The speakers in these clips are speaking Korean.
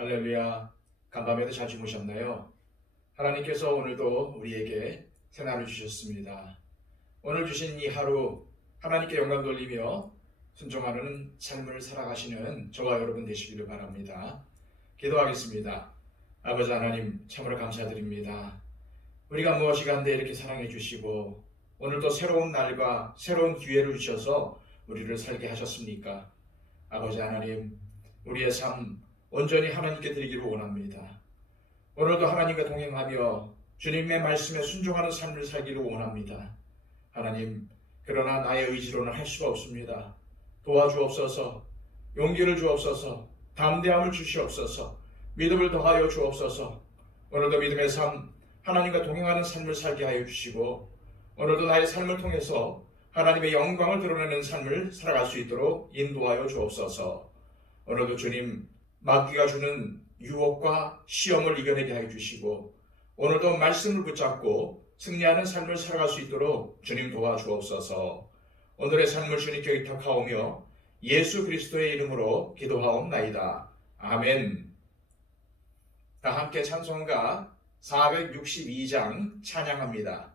할렐루야, 간밤에도 잘 주무셨나요? 하나님께서 오늘도 우리에게 새날을 주셨습니다. 오늘 주신 이 하루 하나님께 영광 돌리며 순종하는 삶을 살아가시는 저와 여러분 되시기를 바랍니다. 기도하겠습니다. 아버지 하나님, 참으로 감사드립니다. 우리가 무엇이 간데 이렇게 사랑해 주시고 오늘도 새로운 날과 새로운 기회를 주셔서 우리를 살게 하셨습니까? 아버지 하나님, 우리의 삶 온전히 하나님께 드리기를 원합니다. 오늘도 하나님과 동행하며 주님의 말씀에 순종하는 삶을 살기를 원합니다. 하나님, 그러나 나의 의지로는 할 수가 없습니다. 도와주옵소서, 용기를 주옵소서, 담대함을 주시옵소서, 믿음을 더하여 주옵소서. 오늘도 믿음의 삶, 하나님과 동행하는 삶을 살게 하여 주시고 오늘도 나의 삶을 통해서 하나님의 영광을 드러내는 삶을 살아갈 수 있도록 인도하여 주옵소서. 오늘도 주님, 마귀가 주는 유혹과 시험을 이겨내게 하여 주시고 오늘도 말씀을 붙잡고 승리하는 삶을 살아갈 수 있도록 주님 도와주옵소서. 오늘의 삶을 주님께 의탁하오며 예수 그리스도의 이름으로 기도하옵나이다. 아멘. 다 함께 찬송가 462장 찬양합니다.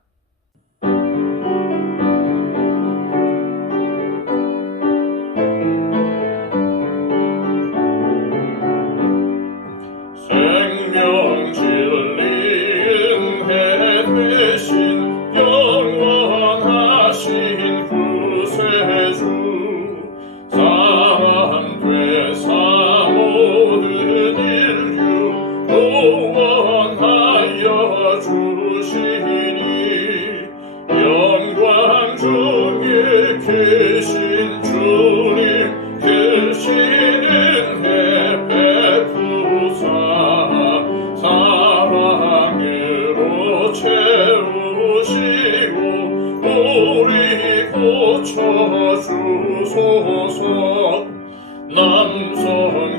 고쳐주소서. 남성기며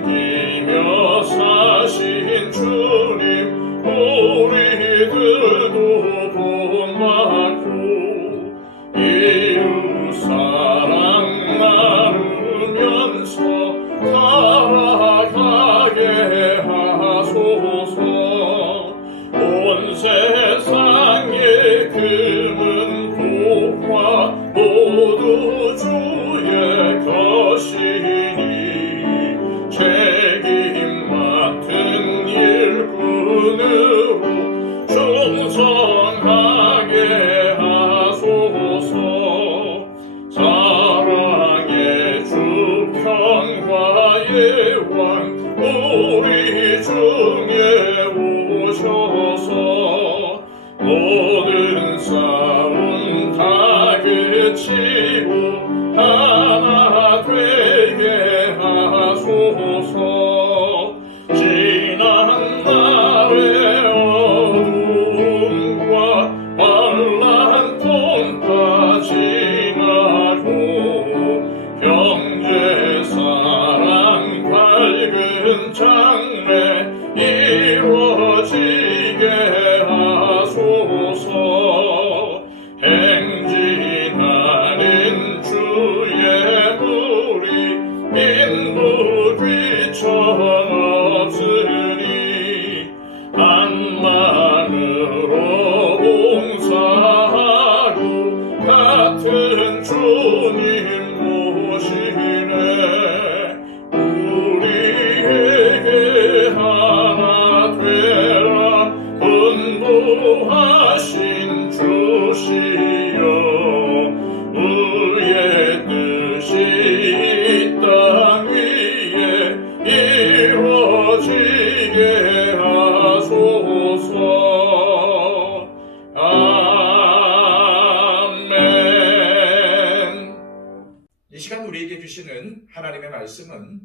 사신 주님, 우리들도 본받고 이웃사랑 나누면서 살아가게 하소서. 온 세상의 금은 복화 모두 주의 것이니 책임 맡은 일꾼으로 충성하게 하소서. 사랑의 주 평화의 왕 우리 중에 오셔서 모든 싸움 다 그치고 하나 되게 하소서. 지난 날의 어둠과 환란 다 지나고 형제 사랑 밝은 장래 이루어지게 하소서. 행진하는 주의 무리 인부 귀천없으니 한마음으로 봉사하고 같은 주님 모시네. 우리에게 하나 되라 분부하신 주시여. 의의 뜻이 이 땅 위에 이루어지게 하소서. 아멘. 이 시간 우리에게 주시는 하나님의 말씀은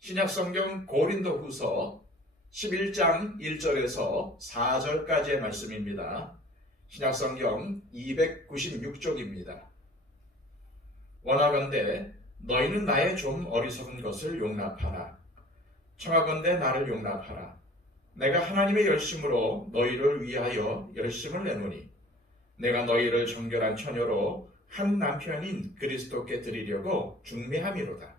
신약성경 고린도후서 11장 1절에서 4절까지의 말씀입니다. 신약성경 296쪽입니다. 원하건대 너희는 나의 좀 어리석은 것을 용납하라. 청하건대 나를 용납하라. 내가 하나님의 열심으로 너희를 위하여 열심을 내노니 내가 너희를 정결한 처녀로 한 남편인 그리스도께 드리려고 중매함이로다.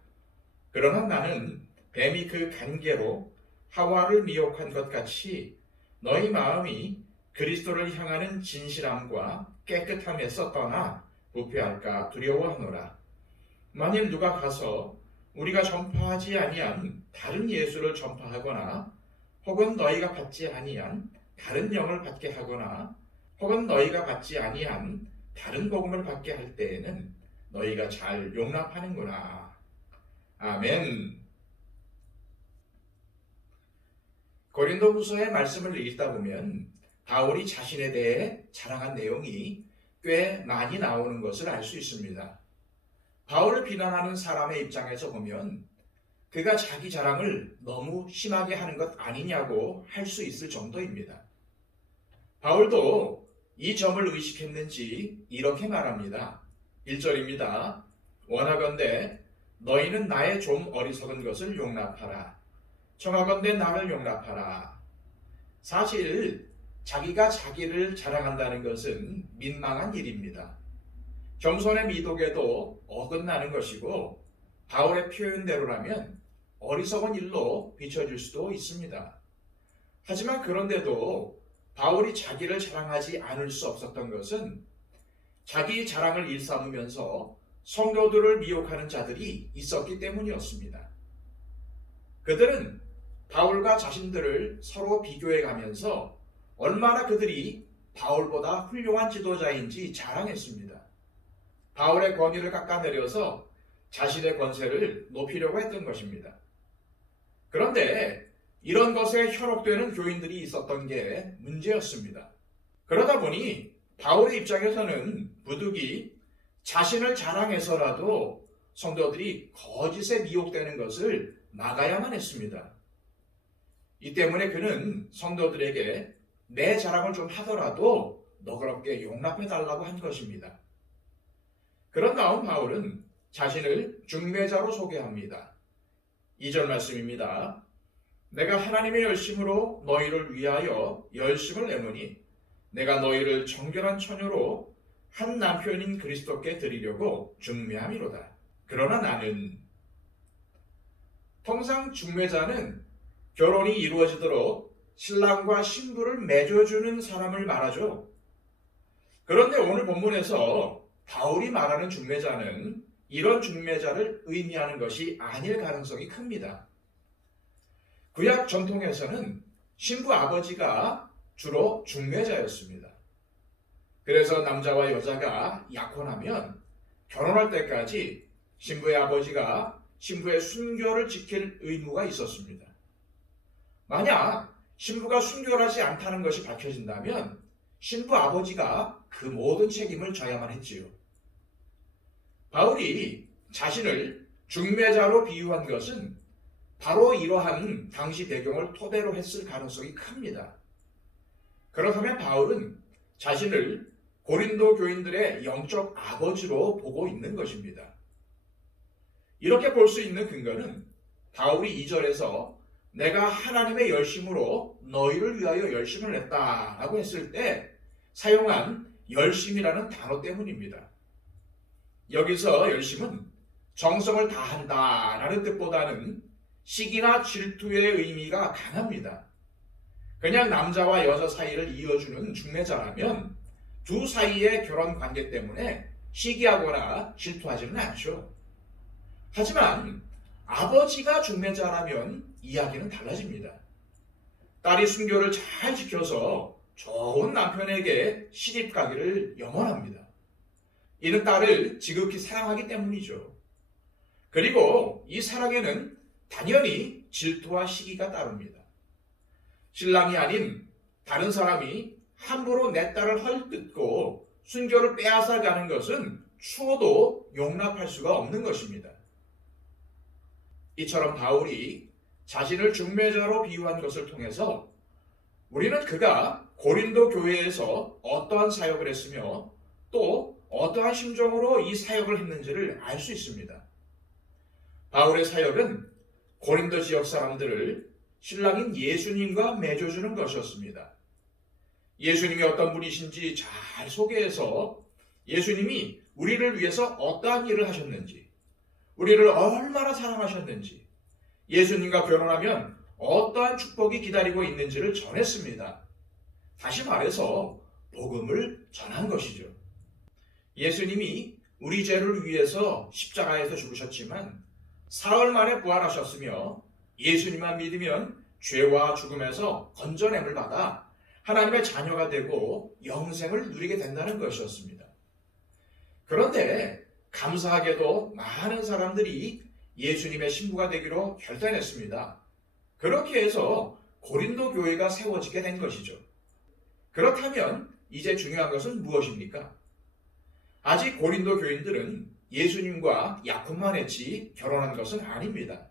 그러나 나는 뱀이 그 간계로 하와를 미혹한 것 같이 너희 마음이 그리스도를 향하는 진실함과 깨끗함에서 떠나 부패할까 두려워하노라. 만일 누가 가서 우리가 전파하지 아니한 다른 예수를 전파하거나 혹은 너희가 받지 아니한 다른 영을 받게 하거나 혹은 너희가 받지 아니한 다른 복음을 받게 할 때에는 너희가 잘 용납하는구나. 아멘. 고린도후서의 말씀을 읽다 보면 바울이 자신에 대해 자랑한 내용이 꽤 많이 나오는 것을 알 수 있습니다. 바울을 비난하는 사람의 입장에서 보면 그가 자기 자랑을 너무 심하게 하는 것 아니냐고 할 수 있을 정도입니다. 바울도 이 점을 의식했는지 이렇게 말합니다. 1절입니다. 원하건대 너희는 나의 좀 어리석은 것을 용납하라. 청하건대 나를 용납하라. 사실 자기가 자기를 자랑한다는 것은 민망한 일입니다. 겸손의 미덕에도 어긋나는 것이고 바울의 표현대로라면 어리석은 일로 비춰질 수도 있습니다. 하지만 그런데도 바울이 자기를 자랑하지 않을 수 없었던 것은 자기 자랑을 일삼으면서 성도들을 미혹하는 자들이 있었기 때문이었습니다. 그들은 바울과 자신들을 서로 비교해 가면서 얼마나 그들이 바울보다 훌륭한 지도자인지 자랑했습니다. 바울의 권위를 깎아내려서 자신의 권세를 높이려고 했던 것입니다. 그런데 이런 것에 현혹되는 교인들이 있었던 게 문제였습니다. 그러다 보니 바울의 입장에서는 부득이 자신을 자랑해서라도 성도들이 거짓에 미혹되는 것을 막아야만 했습니다. 이 때문에 그는 성도들에게 내 자랑을 좀 하더라도 너그럽게 용납해달라고 한 것입니다. 그런 다음 바울은 자신을 중매자로 소개합니다. 2절 말씀입니다. 내가 하나님의 열심으로 너희를 위하여 열심을 내노니 내가 너희를 정결한 처녀로 한 남편인 그리스도께 드리려고 중매함이로다. 그러나 나는 통상 중매자는 결혼이 이루어지도록 신랑과 신부를 맺어주는 사람을 말하죠. 그런데 오늘 본문에서 바울이 말하는 중매자는 이런 중매자를 의미하는 것이 아닐 가능성이 큽니다. 구약 전통에서는 신부 아버지가 주로 중매자였습니다. 그래서 남자와 여자가 약혼하면 결혼할 때까지 신부의 아버지가 신부의 순교를 지킬 의무가 있었습니다. 만약 신부가 순교하지 않다는 것이 밝혀진다면 신부 아버지가 그 모든 책임을 져야만 했지요. 바울이 자신을 중매자로 비유한 것은 바로 이러한 당시 배경을 토대로 했을 가능성이 큽니다. 그렇다면 바울은 자신을 고린도 교인들의 영적 아버지로 보고 있는 것입니다. 이렇게 볼 수 있는 근거는 바울이 2절에서 내가 하나님의 열심으로 너희를 위하여 열심을 냈다라고 했을 때 사용한 열심이라는 단어 때문입니다. 여기서 열심은 정성을 다한다라는 뜻보다는 시기나 질투의 의미가 강합니다. 그냥 남자와 여자 사이를 이어주는 중매자라면 두 사이의 결혼 관계 때문에 시기하거나 질투하지는 않죠. 하지만 아버지가 중매자라면 이야기는 달라집니다. 딸이 순교를 잘 지켜서 좋은 남편에게 시집 가기를 염원합니다. 이는 딸을 지극히 사랑하기 때문이죠. 그리고 이 사랑에는 당연히 질투와 시기가 따릅니다. 신랑이 아닌 다른 사람이 함부로 내 딸을 헐뜯고 순교를 빼앗아 가는 것은 추워도 용납할 수가 없는 것입니다. 이처럼 바울이 자신을 중매자로 비유한 것을 통해서 우리는 그가 고린도 교회에서 어떠한 사역을 했으며 또 어떠한 심정으로 이 사역을 했는지를 알 수 있습니다. 바울의 사역은 고린도 지역 사람들을 신랑인 예수님과 맺어주는 것이었습니다. 예수님이 어떤 분이신지 잘 소개해서 예수님이 우리를 위해서 어떠한 일을 하셨는지, 우리를 얼마나 사랑하셨는지, 예수님과 결혼하면 어떠한 축복이 기다리고 있는지를 전했습니다. 다시 말해서 복음을 전한 것이죠. 예수님이 우리 죄를 위해서 십자가에서 죽으셨지만 사흘 만에 부활하셨으며 예수님만 믿으면 죄와 죽음에서 건져냄을 받아 하나님의 자녀가 되고 영생을 누리게 된다는 것이었습니다. 그런데 감사하게도 많은 사람들이 예수님의 신부가 되기로 결단했습니다. 그렇게 해서 고린도 교회가 세워지게 된 것이죠. 그렇다면 이제 중요한 것은 무엇입니까? 아직 고린도 교인들은 예수님과 약혼만 했지 결혼한 것은 아닙니다.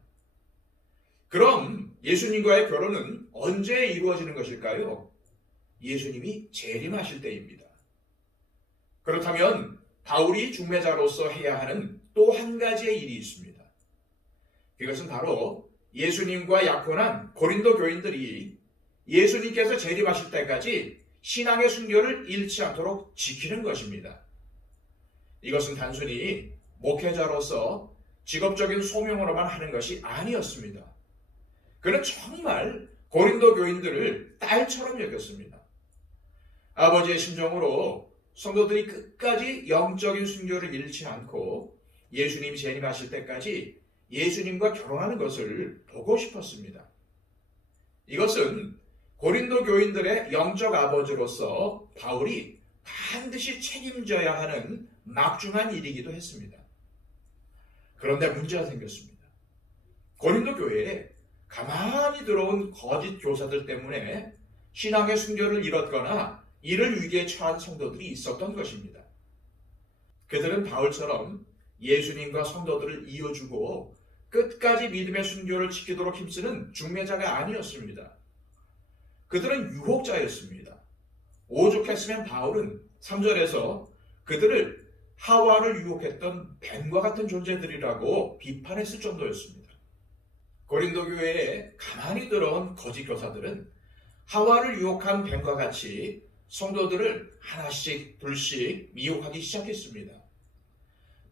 그럼 예수님과의 결혼은 언제 이루어지는 것일까요? 예수님이 재림하실 때입니다. 그렇다면 바울이 중매자로서 해야 하는 또 한 가지의 일이 있습니다. 그것은 바로 예수님과 약혼한 고린도 교인들이 예수님께서 재림하실 때까지 신앙의 순결을 잃지 않도록 지키는 것입니다. 이것은 단순히 목회자로서 직업적인 소명으로만 하는 것이 아니었습니다. 그는 정말 고린도 교인들을 딸처럼 여겼습니다. 아버지의 심정으로 성도들이 끝까지 영적인 순교를 잃지 않고 예수님이 재림하실 때까지 예수님과 결혼하는 것을 보고 싶었습니다. 이것은 고린도 교인들의 영적 아버지로서 바울이 반드시 책임져야 하는 막중한 일이기도 했습니다. 그런데 문제가 생겼습니다. 고린도 교회에 가만히 들어온 거짓 교사들 때문에 신앙의 순결을 잃었거나 이를 위기에 처한 성도들이 있었던 것입니다. 그들은 바울처럼 예수님과 성도들을 이어주고 끝까지 믿음의 순교를 지키도록 힘쓰는 중매자가 아니었습니다. 그들은 유혹자였습니다. 오죽했으면 바울은 3절에서 그들을 하와를 유혹했던 뱀과 같은 존재들이라고 비판했을 정도였습니다. 고린도 교회에 가만히 들어온 거짓 교사들은 하와를 유혹한 뱀과 같이 성도들을 하나씩 둘씩 미혹하기 시작했습니다.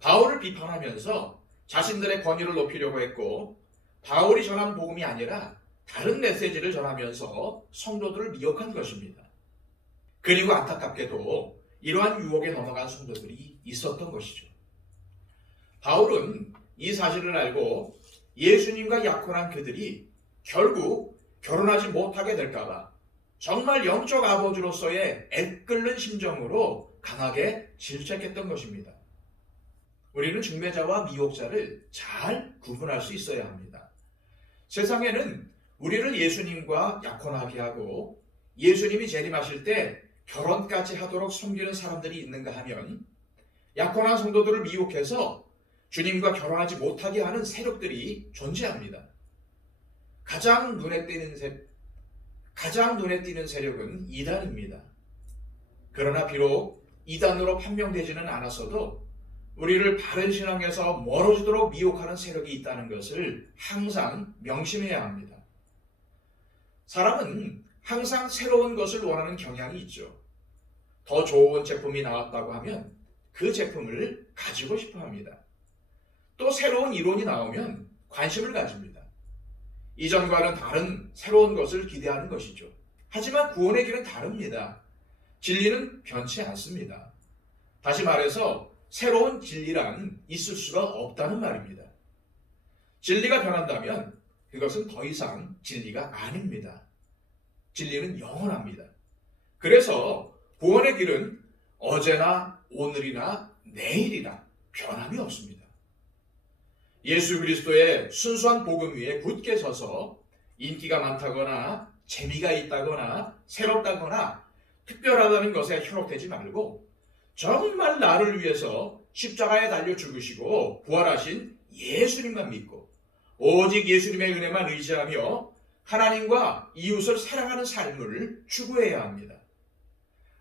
바울을 비판하면서 자신들의 권위를 높이려고 했고 바울이 전한 복음이 아니라 다른 메시지를 전하면서 성도들을 미혹한 것입니다. 그리고 안타깝게도 이러한 유혹에 넘어간 성도들이 있었던 것이죠. 바울은 이 사실을 알고 예수님과 약혼한 그들이 결국 결혼하지 못하게 될까봐 정말 영적 아버지로서의 애끓는 심정으로 강하게 질책했던 것입니다. 우리는 중매자와 미혹자를 잘 구분할 수 있어야 합니다. 세상에는 우리를 예수님과 약혼하게 하고 예수님이 재림하실 때 결혼까지 하도록 섬기는 사람들이 있는가 하면 약혼한 성도들을 미혹해서 주님과 결혼하지 못하게 하는 세력들이 존재합니다. 가장 눈에 띄는 세력은 이단입니다. 그러나 비록 이단으로 판명되지는 않았어도 우리를 바른 신앙에서 멀어지도록 미혹하는 세력이 있다는 것을 항상 명심해야 합니다. 사람은 항상 새로운 것을 원하는 경향이 있죠. 더 좋은 제품이 나왔다고 하면 그 제품을 가지고 싶어 합니다. 또 새로운 이론이 나오면 관심을 가집니다. 이전과는 다른 새로운 것을 기대하는 것이죠. 하지만 구원의 길은 다릅니다. 진리는 변치 않습니다. 다시 말해서 새로운 진리란 있을 수가 없다는 말입니다. 진리가 변한다면 그것은 더 이상 진리가 아닙니다. 진리는 영원합니다. 그래서 구원의 길은 어제나 오늘이나 내일이나 변함이 없습니다. 예수 그리스도의 순수한 복음 위에 굳게 서서 인기가 많다거나 재미가 있다거나 새롭다거나 특별하다는 것에 현혹되지 말고 정말 나를 위해서 십자가에 달려 죽으시고 부활하신 예수님만 믿고 오직 예수님의 은혜만 의지하며 하나님과 이웃을 사랑하는 삶을 추구해야 합니다.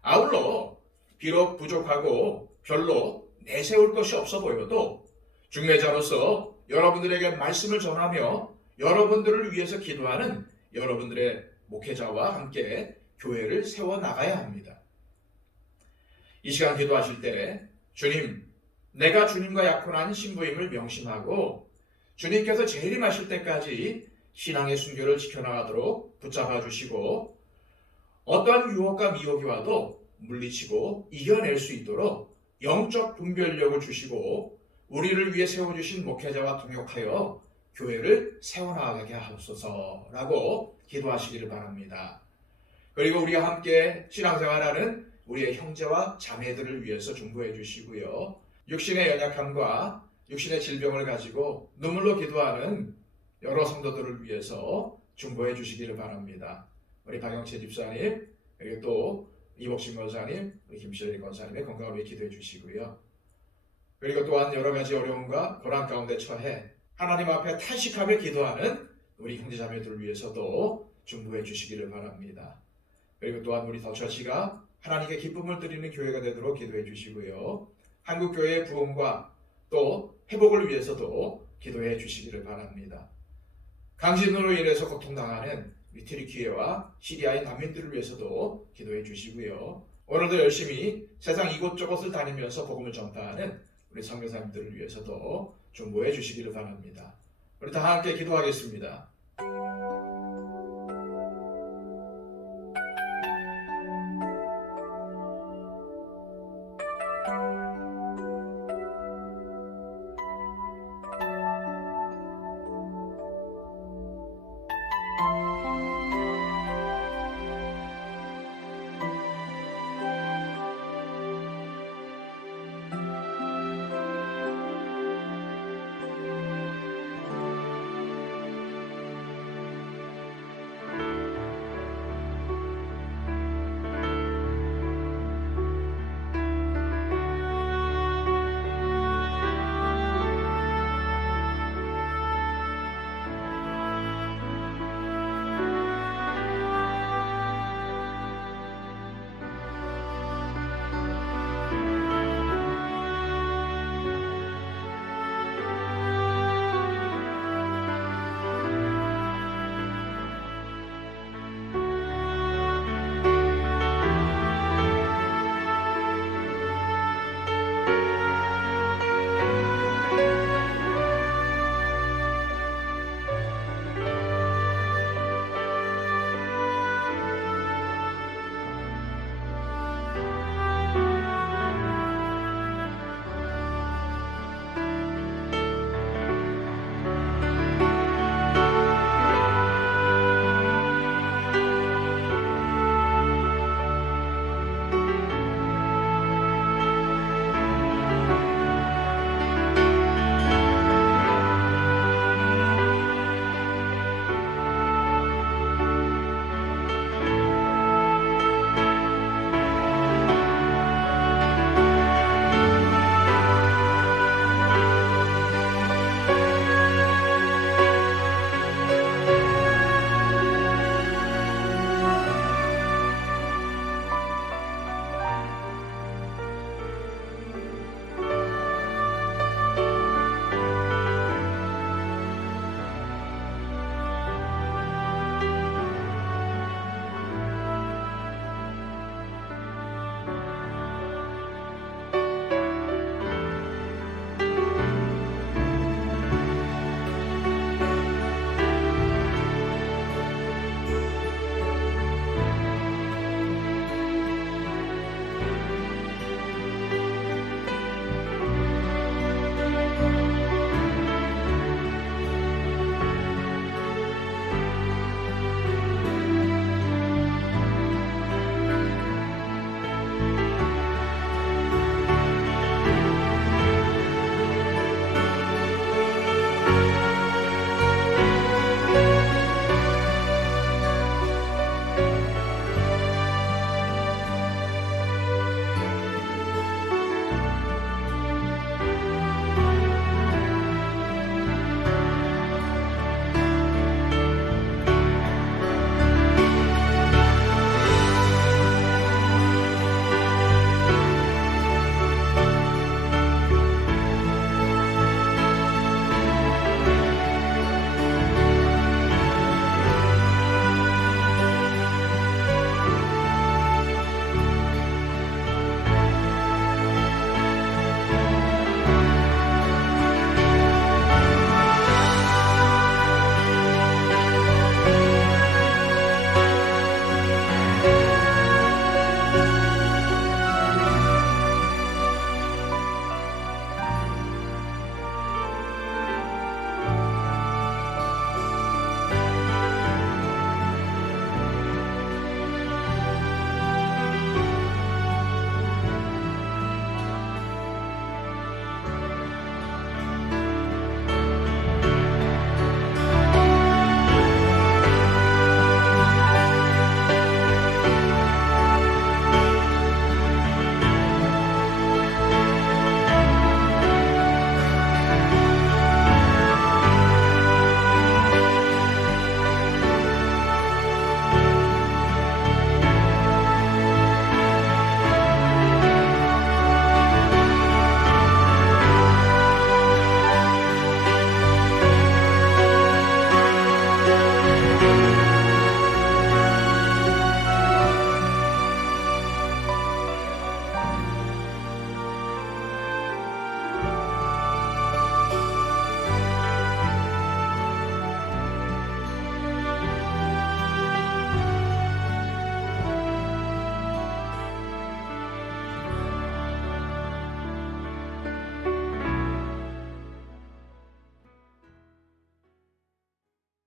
아울러 비록 부족하고 별로 내세울 것이 없어 보여도 중매자로서 여러분들에게 말씀을 전하며 여러분들을 위해서 기도하는 여러분들의 목회자와 함께 교회를 세워나가야 합니다. 이 시간 기도하실 때 주님, 내가 주님과 약혼한 신부임을 명심하고 주님께서 재림하실 때까지 신앙의 순결을 지켜나가도록 붙잡아 주시고 어떠한 유혹과 미혹이 와도 물리치고 이겨낼 수 있도록 영적 분별력을 주시고 우리를 위해 세워주신 목회자와 동역하여 교회를 세워나가게 하옵소서라고 기도하시기를 바랍니다. 그리고 우리와 함께 신앙생활하는 우리의 형제와 자매들을 위해서 중보해 주시고요. 육신의 연약함과 육신의 질병을 가지고 눈물로 기도하는 여러 성도들을 위해서 중보해 주시기를 바랍니다. 우리 박영채 집사님, 그리고 또 이복신 권사님, 우리 김시리 권사님의 건강을 위해 기도해 주시고요. 그리고 또한 여러 가지 어려움과 고난 가운데 처해 하나님 앞에 탄식하며 기도하는 우리 형제자매들을 위해서도 중보해 주시기를 바랍니다. 그리고 또한 우리 더처치가 하나님께 기쁨을 드리는 교회가 되도록 기도해 주시고요. 한국교회의 부흥과 또 회복을 위해서도 기도해 주시기를 바랍니다. 강진으로 인해서 고통당하는 튀르키예와 시리아의 난민들을 위해서도 기도해 주시고요. 오늘도 열심히 세상 이곳저곳을 다니면서 복음을 전파하는 우리 선교사님들을 위해서도 중보해 주시기를 바랍니다. 우리 다 함께 기도하겠습니다.